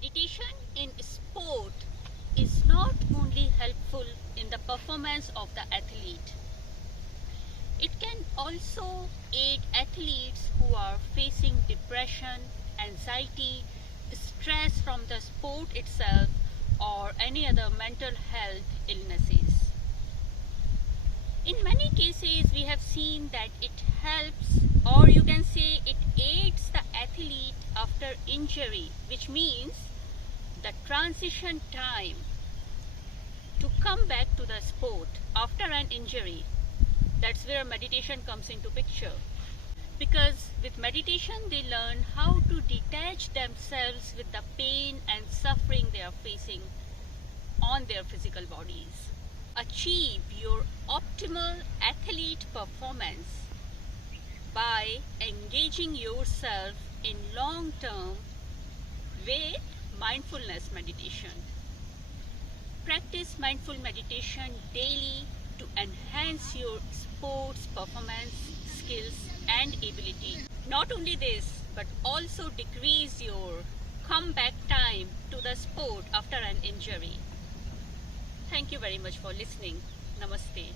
Meditation in sport is not only helpful in the performance of the athlete, it can also aid athletes who are facing depression, anxiety, stress from the sport itself, or any other mental health illnesses. In many cases, we have seen that it helps, or you can say it aids the athlete after injury, which means the transition time to come back to the sport after an injury. That's where meditation comes into picture. Because with meditation, they learn how to detach themselves with the pain and suffering they are facing on their physical bodies. Achieve your optimal athlete performance by engaging yourself in long-term with mindfulness meditation. Practice mindful meditation daily to enhance your sports performance, skills and ability. Not only this, but also decrease your comeback time to the sport after an injury. Thank you very much for listening. Namaste.